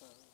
어.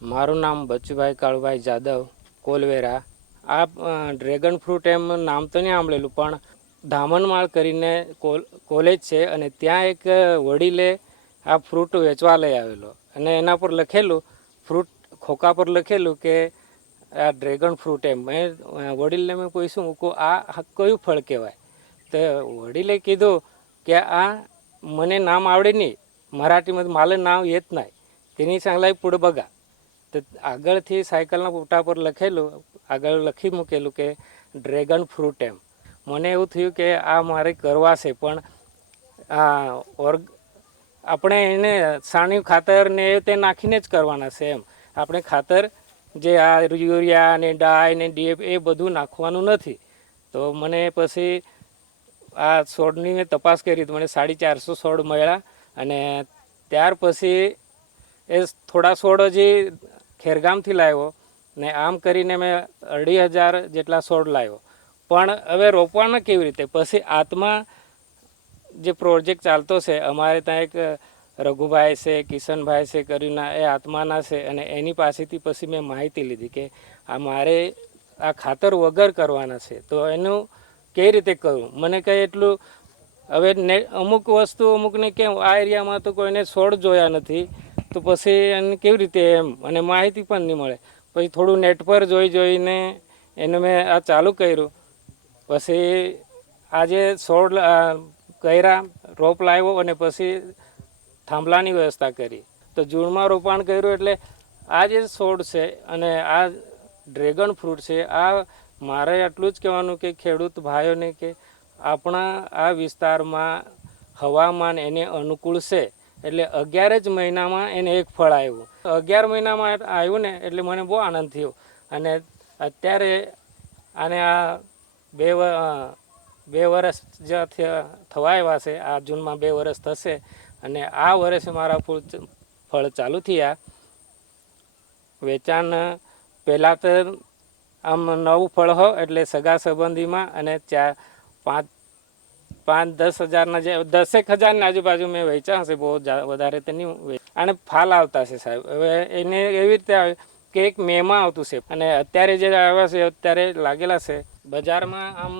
મારું નામ બચુભાઈ કાળુભાઈ જાદવ, કોલવેરા. આ ડ્રેગન ફ્રૂટ એમ નામ તો નહીં સાંભળેલું, પણ ધામનમાળ કરીને કોલેજ છે અને ત્યાં એક વડીલે આ ફ્રૂટ વેચવા લઈ આવેલો. અને એના પર લખેલું, ફ્રૂટ ખોકા પર લખેલું કે આ ડ્રેગન ફ્રૂટ એમ. મેં વડીલને મેં પૂછ્યું મૂકું આ કયું ફળ કહેવાય? તો વડીલે કીધું કે, આ મને નામ આવડે નહીં. મરાઠીમાં માલે નામ येत नाही તેની सांगलाय पुढं बघा તો આગળથી સાયકલના પોટા પર લખેલું, આગળ લખી મૂકેલું કે ડ્રેગન ફ્રૂટ એમ. મને એવું થયું કે આ મારે કરવા છે, પણ આ ઓર્ગ, આપણે એને સાણિયું ખાતર ને તે નાખીને જ કરવાના છે એમ. આપણે ખાતર જે આ યુરિયા ને ડાય ને ડીએપ એ બધું નાખવાનું નથી. તો મને પછી આ છોડની મેં તપાસ કરી તો મને સાડી ચારસો છોડ મળ્યા અને ત્યાર પછી એ થોડા છોડ હજી ખેરગામથી લાવ્યો ને આમ કરીને મેં અઢી હજાર જેટલા છોડ લાવ્યો. પણ હવે રોપવાના કેવી રીતે? પછી આત્મા જે પ્રોજેક્ટ ચાલતો છે, અમારે ત્યાં એક રઘુભાઈ છે, કિશનભાઈ છે, કરીને એ આત્માના છે અને એની પાસેથી પછી મેં માહિતી લીધી કે આ મારે આ ખાતર વગર કરવાના છે. તો એનું કઈ રીતે કરવું? મને કંઈ એટલું હવે ને અમુક વસ્તુ અમુકને કેમ, આ એરિયામાં તો કોઈને છોડ જોયા નથી. તો પછી એને કેવી રીતે એમ? અને માહિતી પણ નહીં મળે. પછી થોડું નેટ પર જોઈ જોઈને એને મેં આ ચાલુ કર્યું. પછી આજે છોડ કર્યા, રોપ લાવ્યો અને પછી થાંભલાની વ્યવસ્થા કરી. તો જૂનમાં રોપાણ કર્યું એટલે આ જે છોડ છે અને આ ડ્રેગન ફ્રૂટ છે, આ મારે આટલું જ કહેવાનું કે ખેડૂત ભાઈઓને કે આપણા આ વિસ્તારમાં હવામાન એને અનુકૂળ છે. એટલે અગિયાર જ મહિનામાં એને એક ફળ આવ્યું. અગિયાર મહિનામાં આવ્યું ને એટલે મને બહુ આનંદ થયો. અને અત્યારે આને આ બે બે વર્ષ જે થવા આવ્યા છે. આ જૂનમાં બે વર્ષ થશે. અને આ વર્ષે મારા ફૂલ ફળ ચાલુ થયા. વેચાણ પહેલાં તો આમ નવું ફળ હો, એટલે સગા સંબંધીમાં અને ચાર પાંચ પાંચ, દસ હજારના જે, દસેક હજારની આજુબાજુ મેં વેચ્યા હશે, બહુ વધારે તો નહીં અને ફાલ આવતા છે સાહેબ. હવે એને એવી રીતે આવે કે એક મેમાં આવતું છે. અને અત્યારે જે આવ્યા છે, અત્યારે લાગેલા છે. બજારમાં આમ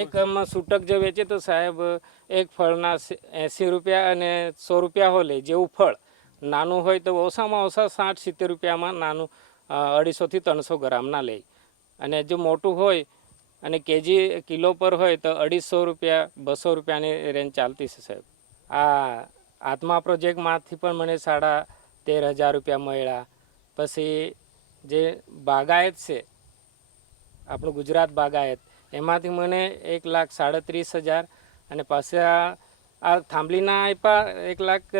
એક આમ સૂટક જે વેચે તો સાહેબ, એક ફળના એંસી રૂપિયા અને સો રૂપિયા હો લે જેવું ફળ. નાનું હોય તો ઓછામાં ઓછા સાઠ, સિત્તેર રૂપિયામાં નાનું અઢીસોથી ત્રણસો ગ્રામના લે. અને જો મોટું હોય અને કેજી કિલો પર હોય તો અઢીસો રૂપિયા, બસો રૂપિયાની રેન્જ ચાલતી છે સાહેબ. આ આત્મા પ્રોજેક્ટમાંથી પણ મને સાડા તેર હજાર રૂપિયા મળ્યા. પછી જે બાગાયત છે, આપણું ગુજરાત બાગાયત, એમાંથી મને એક લાખ સાડત્રીસ હજાર અને પાછા આ થાંભલીના આપ્યા એક લાખ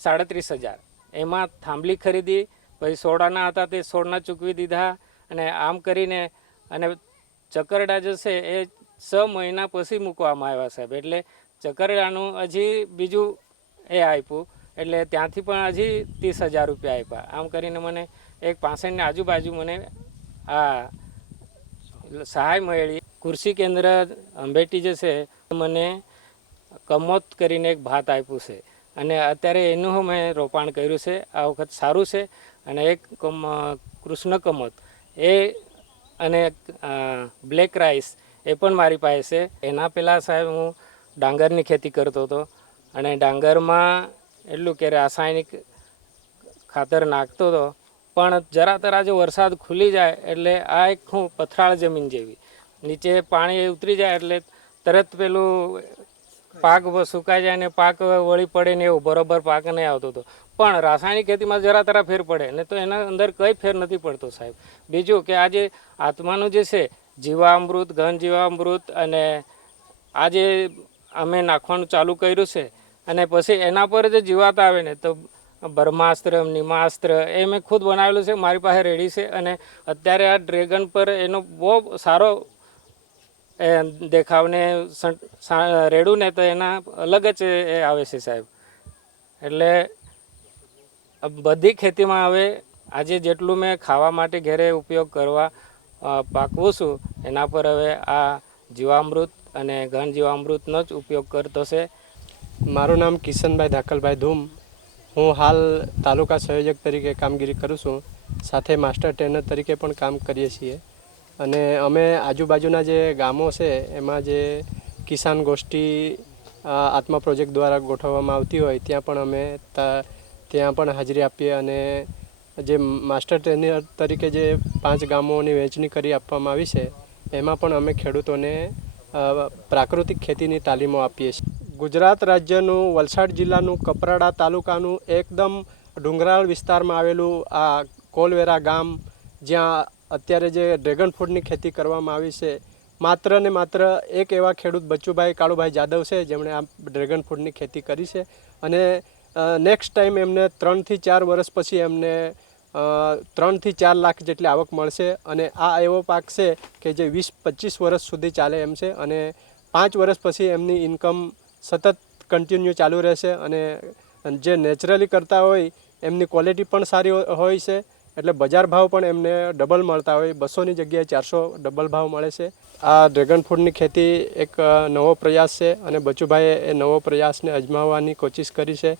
સાડત્રીસ હજાર. એમાં થાંભલી ખરીદી, પછી સોડાના હતા તે સોડના ચૂકવી દીધા અને આમ કરીને અને ચકરડા જે છે એ છ મહિના પછી મૂકવામાં આવ્યા સાહેબ. એટલે ચકરડાનું હજી બીજું એ આપ્યું. એટલે ત્યાંથી પણ હજી ત્રીસ હજાર રૂપિયા આપ્યા. આમ કરીને મને એક પાસઠની આજુબાજુ મને આ સહાય મળી. કૃષિ કેન્દ્ર અંબેટી જે છે મને કમોત કરીને એક ભાત આપ્યું છે. અને અત્યારે એનું મેં રોપાણ કર્યું છે. આ વખત સારું છે. અને એક કમ, કૃષ્ણ કમોત. એ અને બ્લેક રાઈસ એ પણ મારી પાસે છે. એના પહેલાં સાહેબ હું ડાંગરની ખેતી કરતો હતો અને ડાંગરમાં એટલું કે રાસાયણિક ખાતર નાખતો હતો. પણ જરા તરા જો વરસાદ ખુલી જાય એટલે આ એક હું પથરાળ જમીન જેવી. નીચે પાણી ઉતરી જાય એટલે તરત પેલું પાક સુકાઈ જાય ને પાક વળી પડે ને એવું, બરોબર પાક નહીં આવતો હતો પણ રાસાયણિક ખેતીમાં જરા તરા ફેર પડે, ને તો એના અંદર કંઈ ફેર નથી પડતો સાહેબ. બીજું કે આજે આત્માનું જે છે, જીવામૃત, ઘન જીવામૃત અને આજે અમે નાખવાનું ચાલુ કર્યું છે, અને પછી એના પર જે જીવાત આવે ને, તો બ્રહ્માસ્ત્ર, નિમાસ્ત્ર, એ મેં ખુદ બનાવેલું છે, મારી પાસે રેડી છે, અને અત્યારે આ ડ્રેગન પર એનો બહુ સારો એ દેખાવને રેડું ને તો એના અલગ જ એ આવે છે સાહેબ. એટલે બધી ખેતીમાં હવે આજે જેટલું મેં ખાવા માટે ઘરે ઉપયોગ કરવા પાકવું છું, એના પર હવે આ જીવામૃત અને ઘન જીવામૃતનો જ ઉપયોગ કરતો છે. મારું નામ કિશનભાઈ ધાકલભાઈ ધૂમ. હું હાલ તાલુકા સંયોજક તરીકે કામગીરી કરું છું. સાથે માસ્ટર ટ્રેનર તરીકે પણ કામ કરીએ છીએ. અને અમે આજુબાજુના જે ગામો છે, એમાં જે કિસાન ગોષ્ઠી આત્મા પ્રોજેક્ટ દ્વારા ગોઠવવામાં આવતી હોય, ત્યાં પણ અમે ત્યાં પણ હાજરી આપીએ અને જે માસ્ટર ટ્રેનર તરીકે જે પાંચ ગામોની વહેંચણી કરી આપવામાં આવી છે, એમાં પણ અમે ખેડૂતોને પ્રાકૃતિક ખેતીની તાલીમો આપીએ છીએ. ગુજરાત રાજ્યનું, વલસાડ જિલ્લાનું, કપરાડા તાલુકાનું એકદમ ડુંગરાળ વિસ્તારમાં આવેલું આ કોલવેરા ગામ, જ્યાં અત્યારે જે ડ્રેગન ફ્રૂટની ખેતી કરવામાં આવી છે, માત્ર ને માત્ર એક એવા ખેડૂત બચ્ચુભાઈ કાળુભાઈ જાદવ છે, જેમણે આ ડ્રેગન ફ્રૂટની ખેતી કરી છે. અને નેક્સ્ટ ટાઈમ એમને ત્રણથી ચાર વર્ષ પછી એમને ત્રણથી ચાર લાખ જેટલી આવક મળશે. અને આ એવો પાક છે કે જે વીસ પચીસ વર્ષ સુધી ચાલે એમ છે. અને પાંચ વર્ષ પછી એમની ઇન્કમ સતત કન્ટિન્યુ ચાલુ રહેશે. અને જે નેચરલી કરતા હોય, એમની ક્વોલિટી પણ સારી હોય છે. એટલે બજાર ભાવ પણ એમને ડબલ મળતા હોય. બસોની જગ્યાએ ચારસો ડબલ ભાવ મળે છે. આ ડ્રેગન ફ્રૂટની ખેતી એક નવો પ્રયાસ છે અને બચુભાઈએ એ નવો પ્રયાસને અજમાવવાની કોશિશ કરી છે.